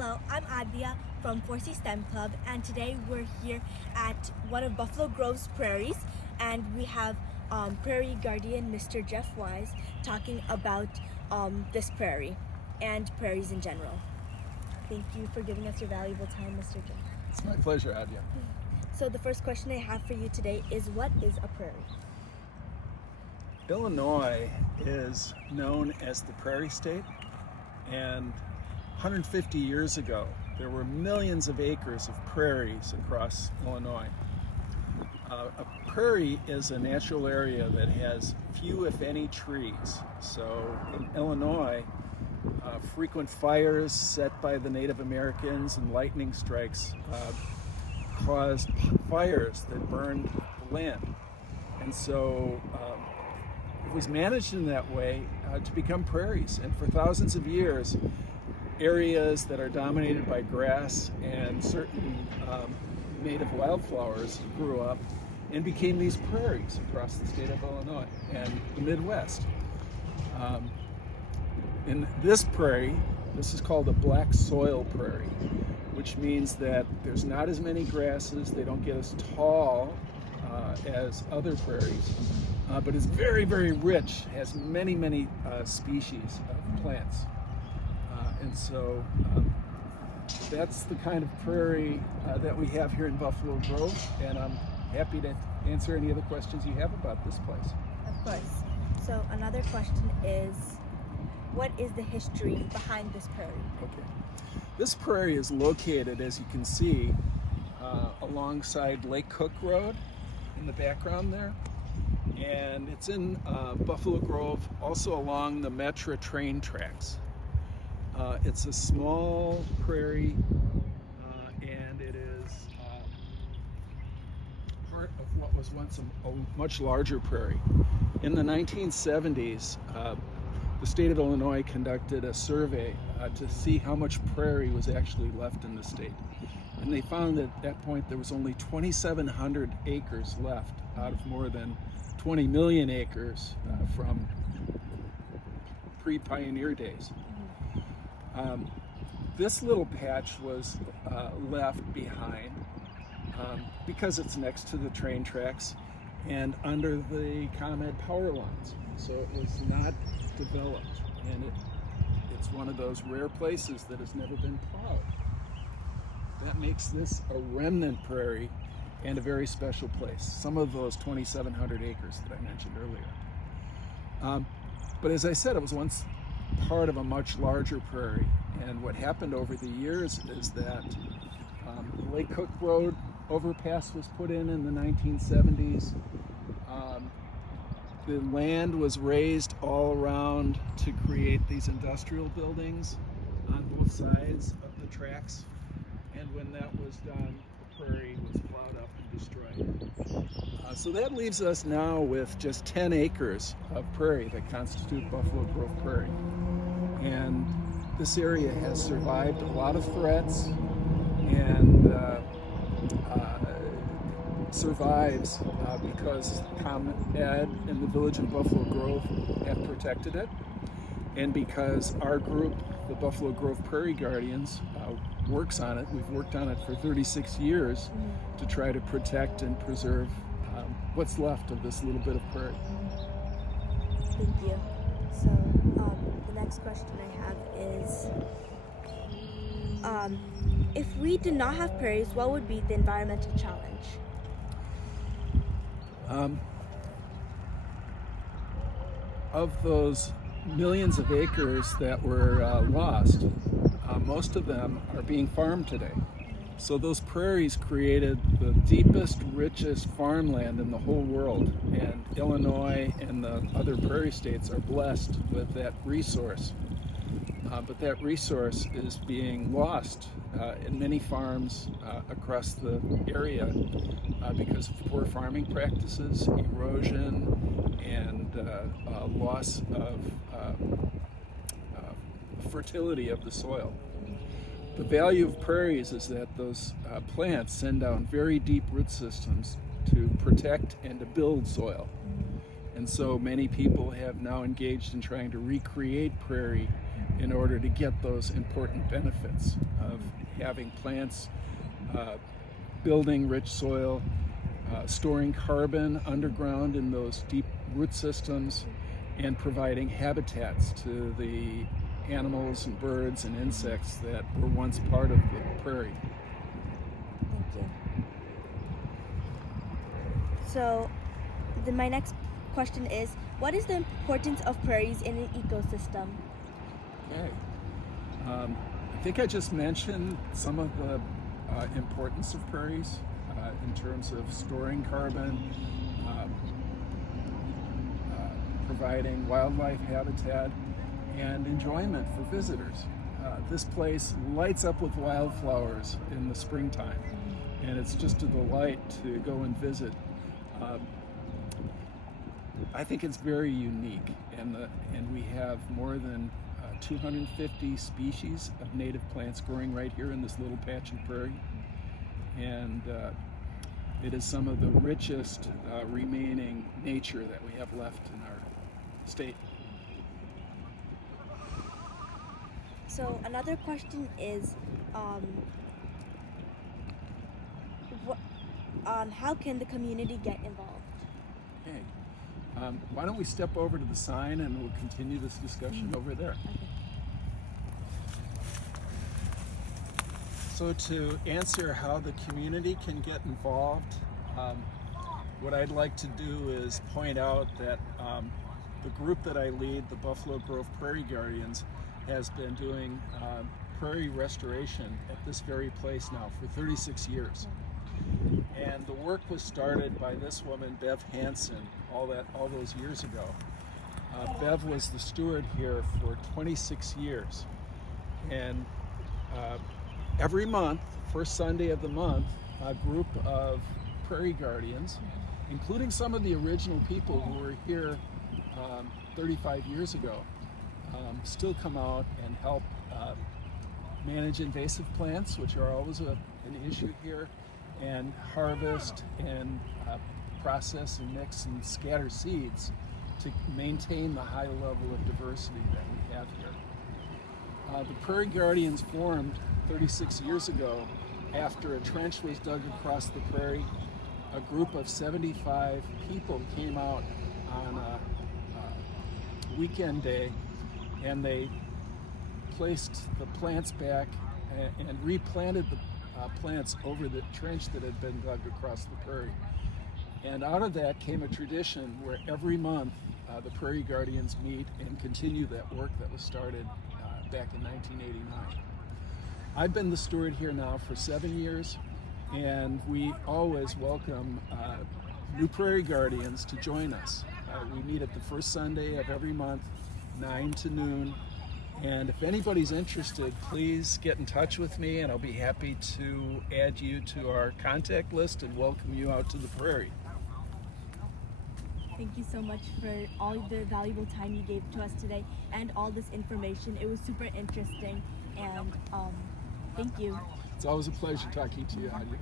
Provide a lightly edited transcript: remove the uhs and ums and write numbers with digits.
Hello, I'm Adia from 4C STEM Club, and today we're here at one of Buffalo Grove's prairies, and we have Prairie Guardian Mr. Jeff Wise talking about this prairie and prairies in general. Thank you for giving us your valuable time, Mr. Jeff. It's my pleasure, Adia. So the first question I have for you today is, what is a prairie? Illinois is known as the Prairie State, and 150 years ago there were millions of acres of prairies across Illinois. A prairie is a natural area that has few, if any, trees. So in Illinois, frequent fires set by the Native Americans and lightning strikes caused fires that burned the land. And so it was managed in that way to become prairies. And for thousands of years, areas that are dominated by grass and certain native wildflowers grew up and became these prairies across the state of Illinois and the Midwest. In this prairie, this is called a black soil prairie, which means that there's not as many grasses, they don't get as tall as other prairies, but it's very, very rich, has many, many species of plants. And so that's the kind of prairie that we have here in Buffalo Grove, and I'm happy to answer any other questions you have about this place. Of course. So another question is, what is the history behind this prairie? Okay. This prairie is located, as you can see, alongside Lake Cook Road in the background there. And it's in Buffalo Grove, also along the Metra train tracks. It's a small prairie, and it is part of what was once a much larger prairie. In the 1970s, the state of Illinois conducted a survey to see how much prairie was actually left in the state. And they found that at that point there was only 2,700 acres left out of more than 20 million acres from pre-pioneer days. This little patch was left behind because it's next to the train tracks and under the ComEd power lines. So it was not developed, and it's one of those rare places that has never been plowed. That makes this a remnant prairie and a very special place. Some of those 2,700 acres that I mentioned earlier. But as I said, it was once part of a much larger prairie, and what happened over the years is that the Lake Cook Road overpass was put in the 1970s. The land was raised all around to create these industrial buildings on both sides of the tracks, and when that was done, the prairie was plowed up and destroyed. So that leaves us now with just 10 acres of prairie that constitute Buffalo Grove Prairie. And this area has survived a lot of threats and survives because ComEd and the village in Buffalo Grove have protected it, and because our group, the Buffalo Grove Prairie Guardians, works on it. We've worked on it for 36 years to try to protect and preserve what's left of this little bit of prairie. Thank you. So the next question I have is, if we did not have prairies, what would be the environmental challenge? Of those millions of acres that were lost, most of them are being farmed today. So those prairies created the deepest, richest farmland in the whole world, and Illinois and the other prairie states are blessed with that resource. But that resource is being lost in many farms across the area because of poor farming practices, erosion, and loss of fertility of the soil. The value of prairies is that those plants send down very deep root systems to protect and to build soil. And so many people have now engaged in trying to recreate prairie in order to get those important benefits of having plants, building rich soil, storing carbon underground in those deep root systems, and providing habitats to the animals and birds and insects that were once part of the prairie. Thank you. So, my next question is, what is the importance of prairies in an ecosystem? Okay. I think I just mentioned some of the importance of prairies in terms of storing carbon, providing wildlife habitat, and enjoyment for visitors. This place lights up with wildflowers in the springtime, and it's just a delight to go and visit. I think it's very unique, and we have more than 250 species of native plants growing right here in this little patch of prairie, and it is some of the richest remaining nature that we have left in our state. So another question is, how can the community get involved? Okay. Why don't we step over to the sign and we'll continue this discussion over there. Okay. So to answer how the community can get involved, what I'd like to do is point out that the group that I lead, the Buffalo Grove Prairie Guardians, has been doing prairie restoration at this very place now for 36 years. And the work was started by this woman, Bev Hansen, all those years ago. Bev was the steward here for 26 years. And every month, first Sunday of the month, a group of prairie guardians, including some of the original people who were here 35 years ago, still come out and help manage invasive plants, which are always an issue here, and harvest and process and mix and scatter seeds to maintain the high level of diversity that we have here. The Prairie Guardians formed 36 years ago after a trench was dug across the prairie. A group of 75 people came out on a weekend day, and they placed the plants back and replanted the plants over the trench that had been dug across the prairie. And out of that came a tradition where every month the Prairie Guardians meet and continue that work that was started back in 1989. I've been the steward here now for 7 years, and we always welcome new Prairie Guardians to join us. We meet at the first Sunday of every month, 9 to noon. And if anybody's interested, please get in touch with me, and I'll be happy to add you to our contact list and welcome you out to the prairie. Thank you so much for all the valuable time you gave to us today and all this information. It was super interesting, and thank you. It's always a pleasure talking to you, Anya.